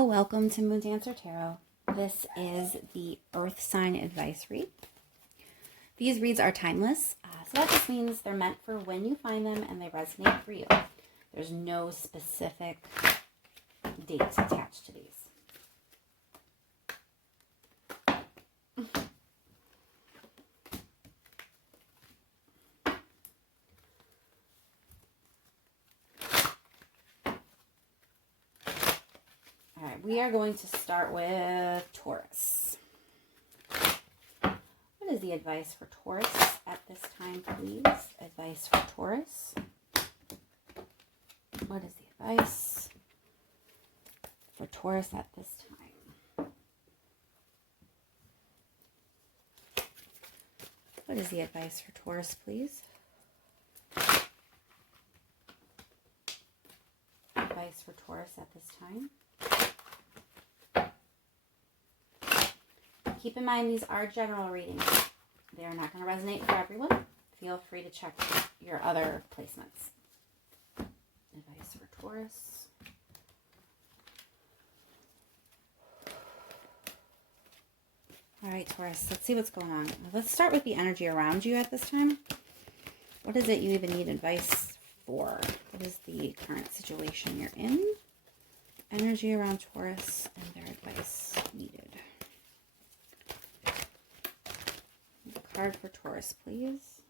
Hello, welcome to Moon Dancer Tarot. This is the Earth Sign Advice Read. These reads are timeless, so that just means they're meant for when you find them and they resonate for you. There's no specific dates attached to these. All right, we are going to start with Taurus. What is the advice for Taurus at this time, please? Advice for Taurus. What is the advice for Taurus at this time? What is the advice for Taurus, please? Advice for Taurus at this time. Keep in mind, these are general readings. They are not going to resonate for everyone. Feel free to check your other placements. Advice for Taurus. All right, Taurus, let's see what's going on. Let's start with the energy around you at this time. What is it you even need advice for? What is the current situation you're in? Energy around Taurus and their advice needed. Card for Taurus, please.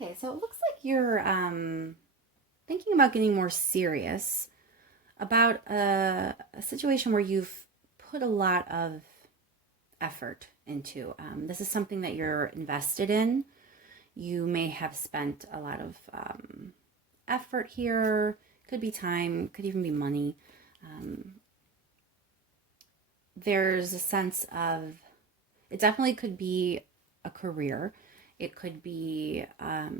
Okay, so it looks like you're thinking about getting more serious about a situation where you've put a lot of effort into. This is something that you're invested in. You may have spent a lot of effort here. Could be time, could even be money. There's a sense of, it definitely could be a career. It could be a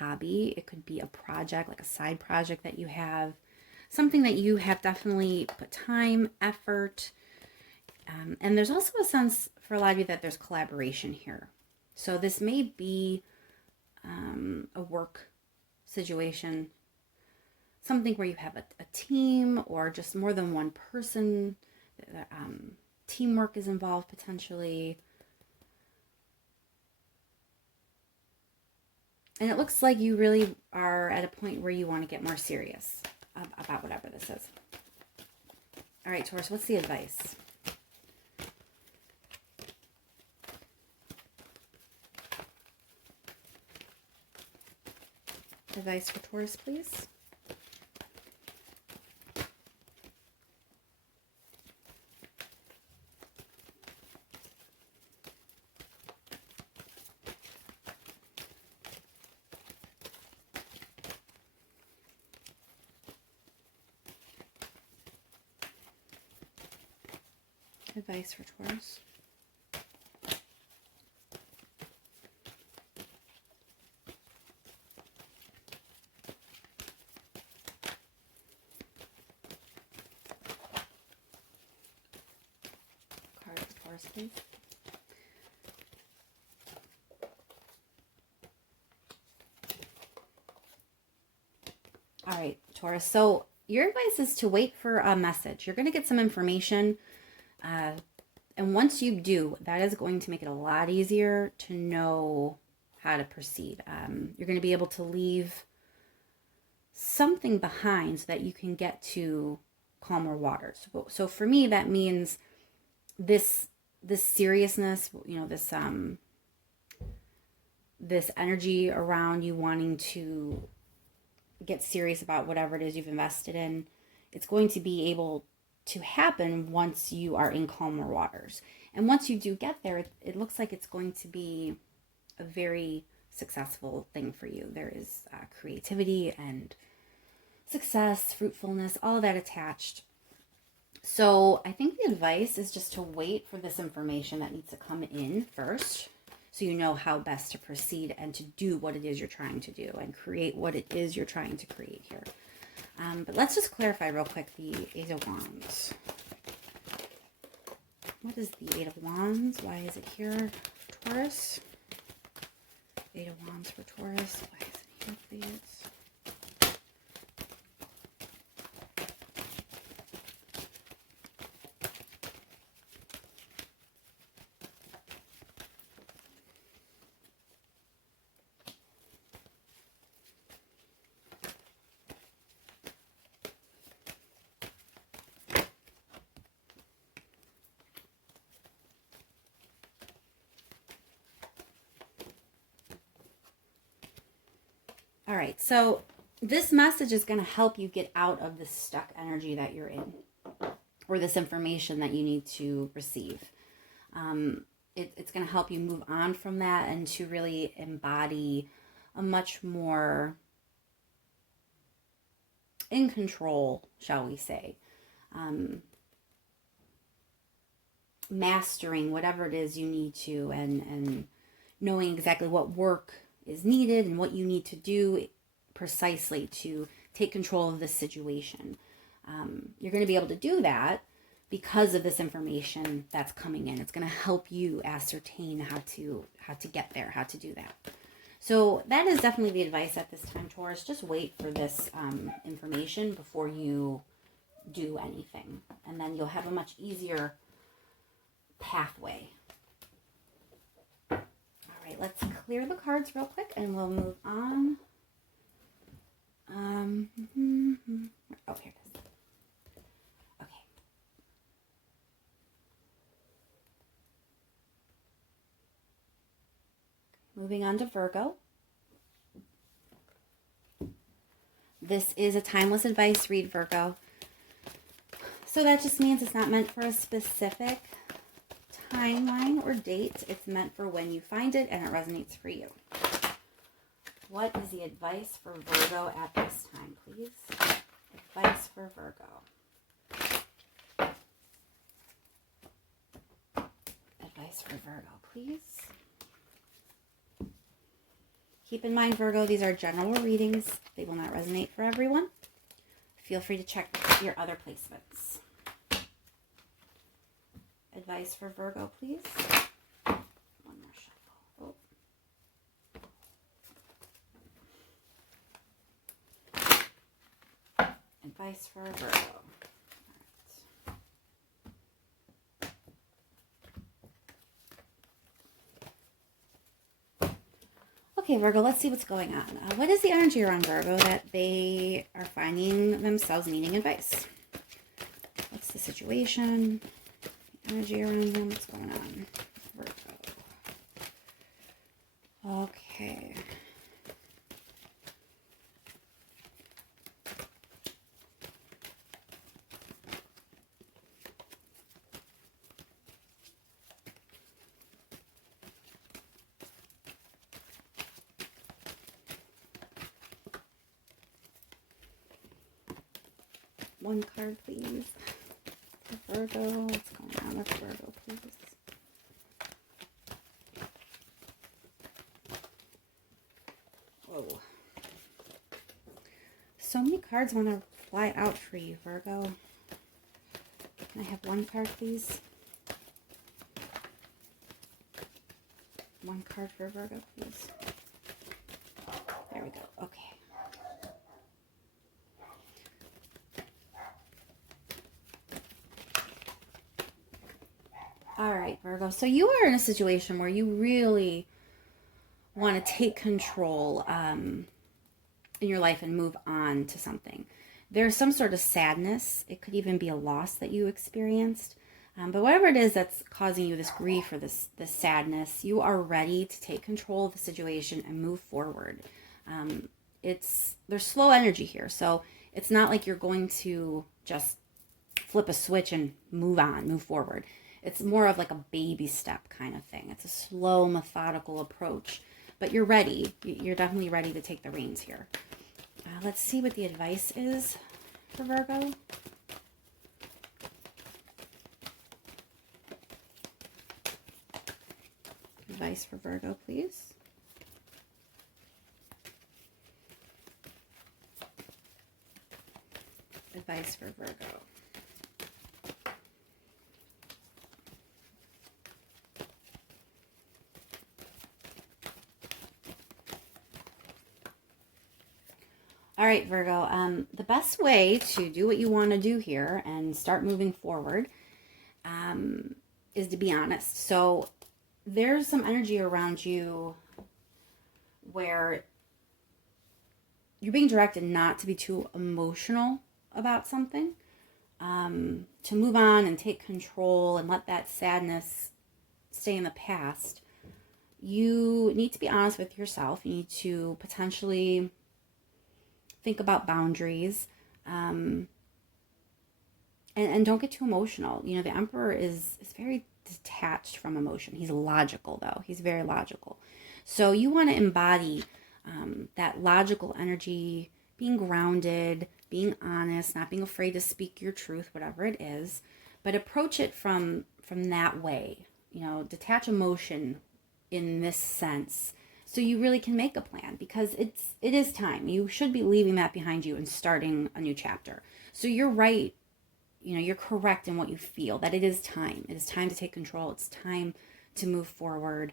hobby. It could be a project, like a side project that you have. Something that you have definitely put time, effort, and there's also a sense for a lot of you that there's collaboration here. So this may be a work situation, something where you have a team or just more than one person. Teamwork is involved potentially. And it looks like you really are at a point where you want to get more serious about whatever this is. All right, Taurus, what's the advice? Advice for Taurus, please. Advice for Taurus. Card for Taurus, please. All right, Taurus. So your advice is to wait for a message. You're going to get some information. And once you do, that is going to make it a lot easier to know how to proceed. You're going to be able to leave something behind so that you can get to calmer waters. So for me, that means this seriousness, you know, this energy around you wanting to get serious about whatever it is you've invested in. It's going to be able to happen once you are in calmer waters. And once you do get there, it looks like it's going to be a very successful thing for you. There is creativity and success, fruitfulness, all of that attached. So I think the advice is just to wait for this information that needs to come in first. so you know how best to proceed and to do what it is you're trying to do and create what it is you're trying to create here. But let's just clarify real quick the Eight of Wands. What is the Eight of Wands? Why is it here, Taurus? Eight of Wands for Taurus. Why is it here, please? All right, so this message is going to help you get out of the stuck energy that you're in, or this information that you need to receive. It's going to help you move on from that and to really embody a much more in control, shall we say, mastering whatever it is you need to, and knowing exactly what work is needed and what you need to do precisely to take control of this situation. You're going to be able to do that because of this information that's coming in. It's going to help you ascertain how to get there, how to do that. So that is definitely the advice at this time, Taurus. Just wait for this information before you do anything, and then you'll have a much easier pathway. Let's clear the cards real quick and we'll move on. Oh, here it is. Okay. Moving on to Virgo. This is a timeless advice read, Virgo. So that just means it's not meant for a specific timeline or date. It's meant for when you find it and it resonates for you. What is the advice for Virgo at this time, please? Advice for Virgo. Advice for Virgo, please. Keep in mind, Virgo, these are general readings. They will not resonate for everyone. Feel free to check your other placements. Advice for Virgo, please. One more shuffle. Oh. Advice for Virgo. All right. Okay, Virgo, let's see what's going on. What is the energy around Virgo that they are finding themselves needing advice? What's the situation? Energy around them, what's going on? Virgo. Okay. One card, please. Virgo, what's going on with Virgo, please? Whoa. So many cards want to fly out for you, Virgo. Can I have one card, please? One card for Virgo, please. There we go. Okay. All right, Virgo. So you are in a situation where you really want to take control in your life and move on to something. There's some sort of sadness. It could even be a loss that you experienced. But whatever it is that's causing you this grief or this sadness, you are ready to take control of the situation and move forward. There's slow energy here. So it's not like you're going to just flip a switch and move forward. It's more of like a baby step kind of thing. It's a slow, methodical approach. But you're ready. You're definitely ready to take the reins here. Let's see what the advice is for Virgo. advice for Virgo, please. Advice for Virgo. All right, Virgo, the best way to do what you want to do here and start moving forward is to be honest. So there's some energy around you where you're being directed not to be too emotional about something, to move on and take control and let that sadness stay in the past. You need to be honest with yourself. You need to potentially think about boundaries, and don't get too emotional. You know, the Emperor is very detached from emotion. He's logical, though. He's very logical. So you want to embody that logical energy, being grounded, being honest, not being afraid to speak your truth, whatever it is, but approach it from that way. You know, detach emotion in this sense, so you really can make a plan, because it is time. You should be leaving that behind you and starting a new chapter. So you're right. You know, you're correct in what you feel, that it is time. It is time to take control. It's time to move forward.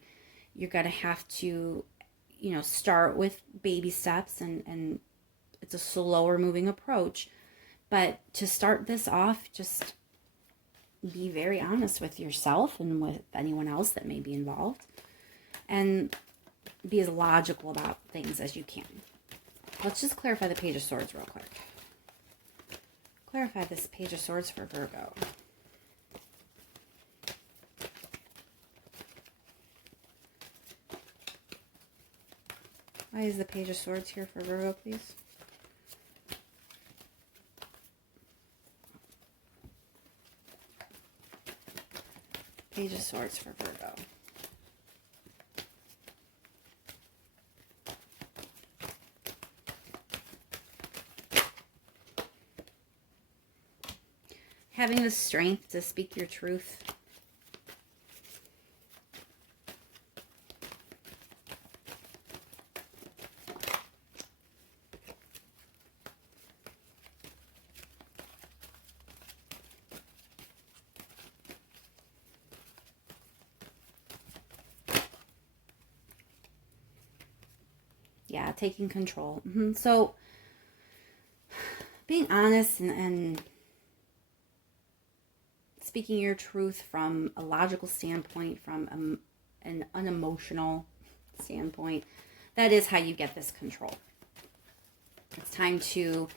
You're going to have to, you know, start with baby steps, and it's a slower moving approach. But to start this off, just be very honest with yourself and with anyone else that may be involved, and be as logical about things as you can. Let's just clarify the Page of Swords real quick. Clarify this Page of Swords for Virgo. Why is the Page of Swords here for Virgo, please? Page of Swords for Virgo. Having the strength to speak your truth. Yeah, taking control. So, being honest and speaking your truth from a logical standpoint, from an unemotional standpoint, that is how you get this control. It's time to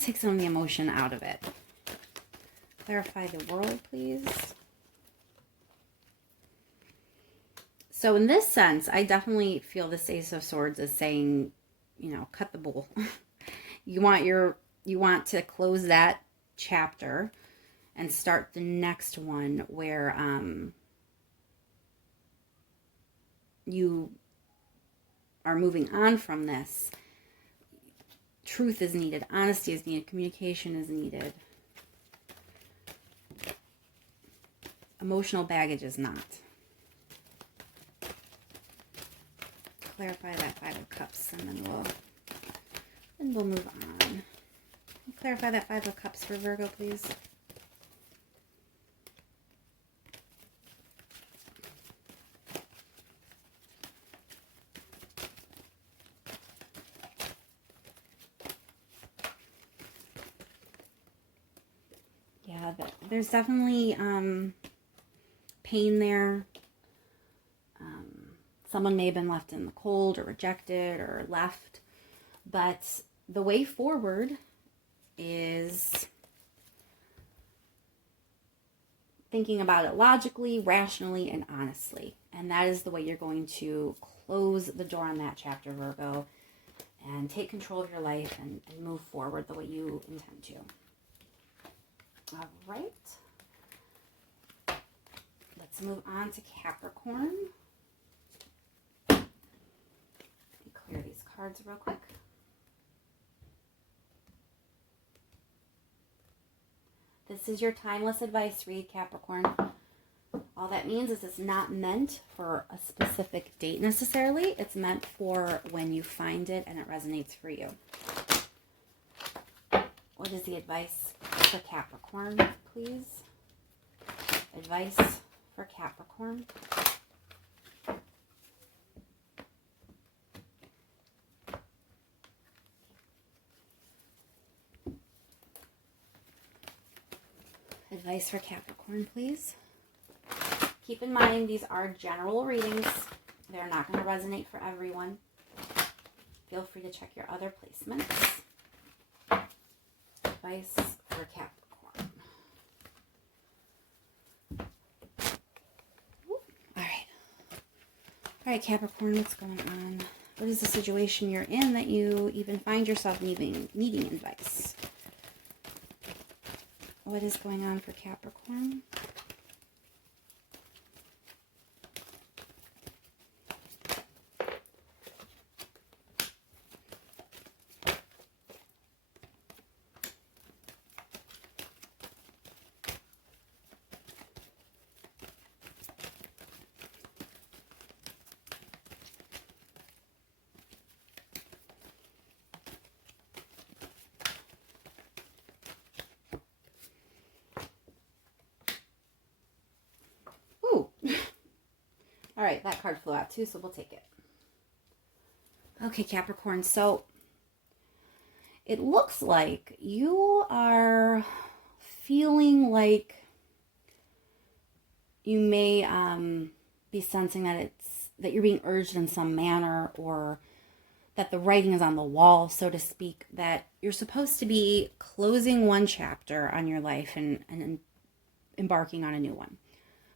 take some of the emotion out of it. Clarify the World, please. So in this sense, I definitely feel this Ace of Swords is saying, you know, cut the bull. You want to close that chapter and start the next one where you are moving on from this. Truth is needed, honesty is needed, communication is needed. Emotional baggage is not. Clarify that Five of Cups, and then we'll move on. Clarify that Five of Cups for Virgo, please. Yeah, there's definitely pain there. Someone may have been left in the cold or rejected or left. But the way forward is thinking about it logically, rationally, and honestly. And that is the way you're going to close the door on that chapter, Virgo, and take control of your life and move forward the way you intend to. All right. Let's move on to Capricorn. Clear these cards real quick. This is your timeless advice read, Capricorn. All that means is it's not meant for a specific date necessarily. It's meant for when you find it and it resonates for you. What is the advice for Capricorn, please? Advice for Capricorn. Advice for Capricorn, please. Keep in mind, these are general readings. They're not going to resonate for everyone. Feel free to check your other placements. Advice for Capricorn. All right. All right, Capricorn, what's going on? What is the situation you're in that you even find yourself needing advice? What is going on for Capricorn? All right, that card flew out too, so we'll take it. Okay, Capricorn, so it looks like you are feeling like you may be sensing that that you're being urged in some manner, or that the writing is on the wall, so to speak, that you're supposed to be closing one chapter on your life and embarking on a new one.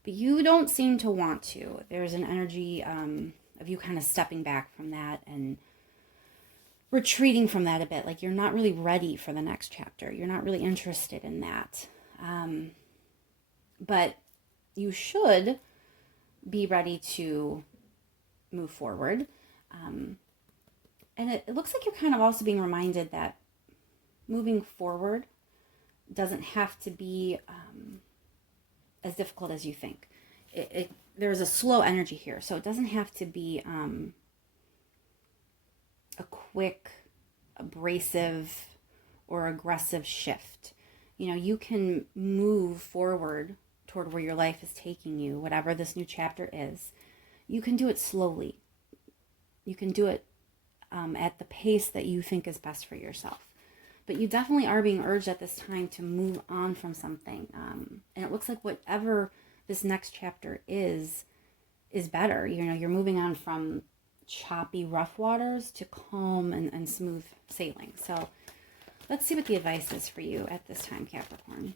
But you don't seem to want to. There's an energy of you kind of stepping back from that and retreating from that a bit. Like you're not really ready for the next chapter. You're not really interested in that. But you should be ready to move forward. And it looks like you're kind of also being reminded that moving forward doesn't have to be as difficult as you think. There's a slow energy here, so it doesn't have to be a quick, abrasive, or aggressive shift. You know, you can move forward toward where your life is taking you, whatever this new chapter is. You can do it slowly. You can do it at the pace that you think is best for yourself. But you definitely are being urged at this time to move on from something. And it looks like whatever this next chapter is better. You know, you're moving on from choppy, rough waters to calm and smooth sailing. So let's see what the advice is for you at this time, Capricorn.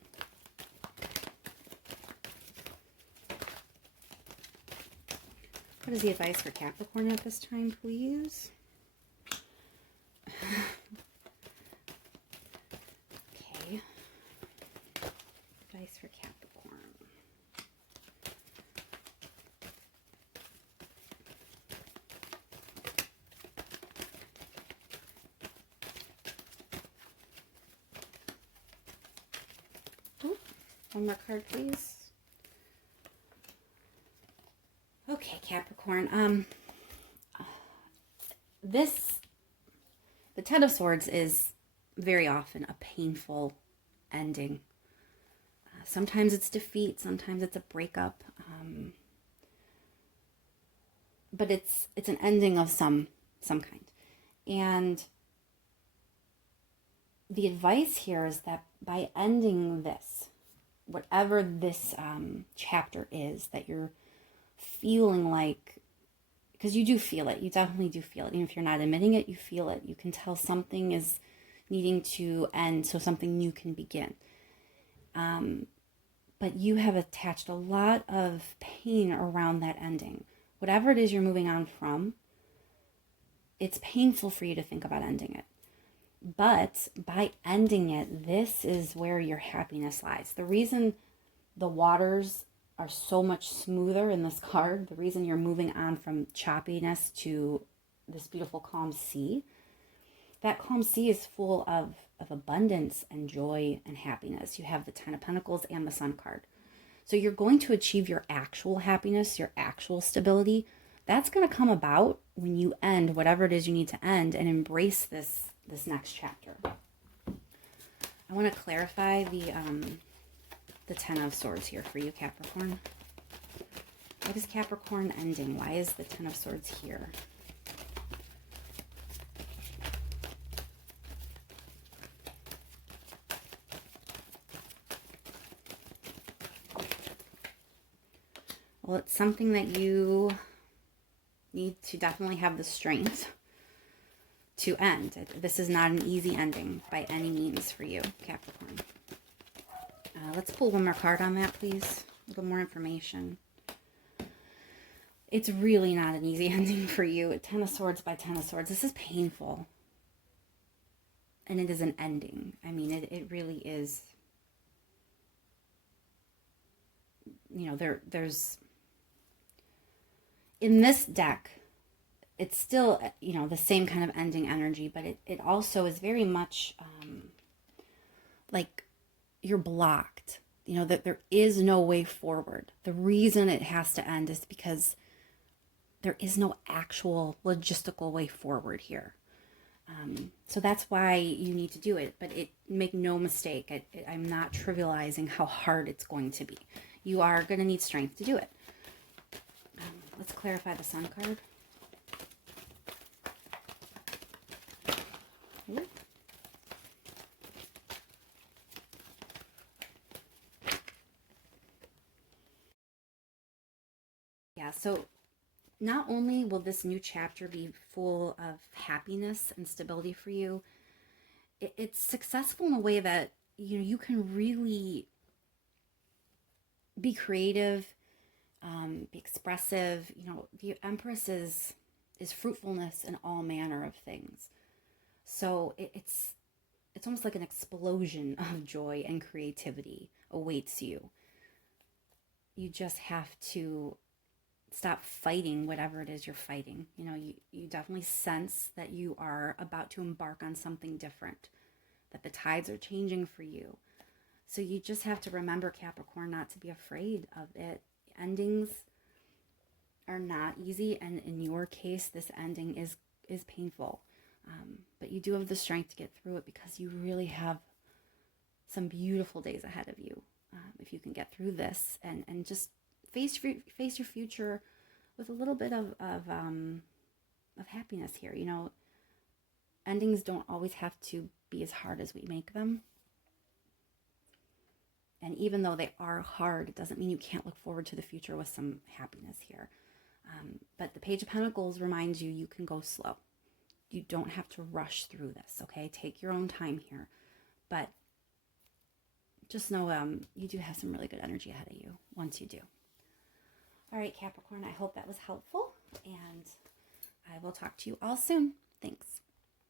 What is the advice for Capricorn at this time, please? Okay. Advice for Capricorn. Ooh, one more card, please. Okay, Capricorn. The Ten of Swords is very often a painful ending. Sometimes it's defeat, sometimes it's a breakup, but it's an ending of some kind. And the advice here is that by ending this, whatever this chapter is that you're feeling like, because you do feel it, you definitely do feel it, even if you're not admitting it, you feel it. You can tell something is needing to end so something new can begin. But you have attached a lot of pain around that ending. Whatever it is you're moving on from, it's painful for you to think about ending it. But by ending it, this is where your happiness lies. The reason the waters are so much smoother in this card, the reason you're moving on from choppiness to this beautiful calm sea, that calm sea is full of abundance and joy and happiness. You have the Ten of Pentacles and the Sun card. So you're going to achieve your actual happiness, your actual stability. That's going to come about when you end whatever it is you need to end and embrace this next chapter. I want to clarify the Ten of Swords here for you, Capricorn. What is Capricorn ending? Why is the Ten of Swords here? Well, it's something that you need to definitely have the strength to end. This is not an easy ending by any means for you, Capricorn. Let's pull one more card on that, please. A little more information. It's really not an easy ending for you. Ten of Swords by Ten of Swords. This is painful. And it is an ending. I mean, it really is. You know, there's... In this deck, it's still, you know, the same kind of ending energy, but it also is very much like you're blocked. You know, that there is no way forward. The reason it has to end is because there is no actual logistical way forward here. So that's why you need to do it. But make no mistake, I'm not trivializing how hard it's going to be. You are going to need strength to do it. Let's clarify the Sun card. Ooh. Yeah, so not only will this new chapter be full of happiness and stability for you, it's successful in a way that, you know, you can really be creative, be expressive. You know, the Empress is fruitfulness in all manner of things. So it's almost like an explosion of joy and creativity awaits you. You just have to stop fighting whatever it is you're fighting. You know, you definitely sense that you are about to embark on something different, that the tides are changing for you. So you just have to remember, Capricorn, not to be afraid of it. Endings are not easy, and in your case, this ending is painful. But you do have the strength to get through it because you really have some beautiful days ahead of you. If you can get through this and just face your future with a little bit of happiness here. You know, endings don't always have to be as hard as we make them. And even though they are hard, it doesn't mean you can't look forward to the future with some happiness here. But the Page of Pentacles reminds you, you can go slow. You don't have to rush through this, okay? Take your own time here. But just know you do have some really good energy ahead of you once you do. All right, Capricorn, I hope that was helpful. And I will talk to you all soon. Thanks.